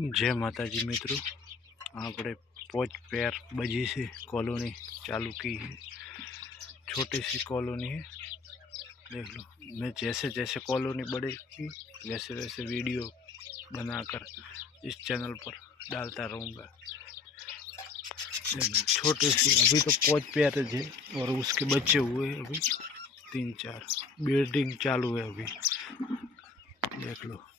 जय माता जी मित्रों આપણે પોચ पैर बजी से कॉलोनी चालू की है छोटी सी कॉलोनी है देख लो मैं जैसे जैसे कॉलोनी बढ़ेगी वैसे वैसे वीडियो बनाकर इस चैनल पर डालता रहूँगा देख लो, छोटे सी अभी तो पोच पैर है और उसके बच्चे हुए हैं अभी तीन चार बिल्डिंग चालू है अभी देख लो अच्छा,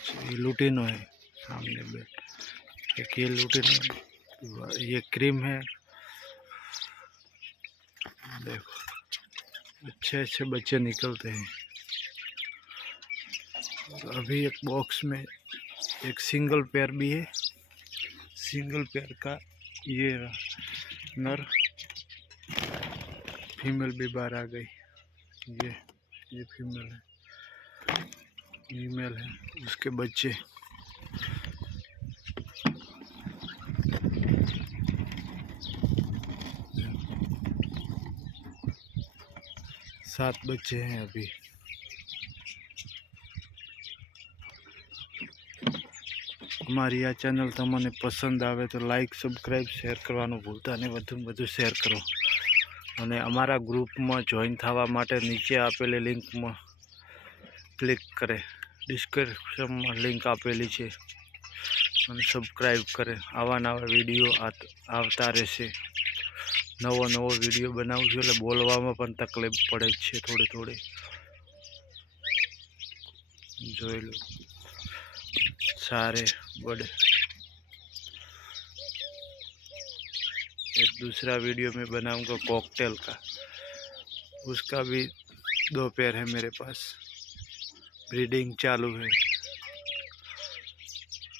ये लुटीनो है, सामने बेड एक ये लुटीनो ये क्रीम है। देखो अच्छे अच्छे बच्चे निकलते हैं। अभी एक बॉक्स में एक सिंगल पेयर भी है। सिंगल पेयर का ये नर फीमेल भी बाहर आ गई। ये ये फीमेल है। फीमेल है उसके बच्चे सात बच्चे हैं अभी અમારી આ ચેનલ તમને પસંદ આવે તો લાઈક સબસ્ક્રાઈબ શેર કરવાનું ભૂલતા નહીં વધુમાં વધુ શેર કરો અને અમારા ગ્રુપમાં જોઈન થવા માટે નીચે આપેલી લિંકમાં ક્લિક કરે ડિસ્ક્રિપ્શનમાં લિંક આપેલી છે અને સબસ્ક્રાઈબ કરે આવા નવા વિડીયો આવતા રહેશે નવો નવો વિડીયો બનાવું છું એટલે બોલવામાં પણ તકલીફ પડે જ છે થોડી થોડી જોઈ लो सारे बड़े एक दूसरा वीडियो में बनाऊंगा कॉकटेल का उसका भी दो पैर है मेरे पास ब्रीडिंग चालू है।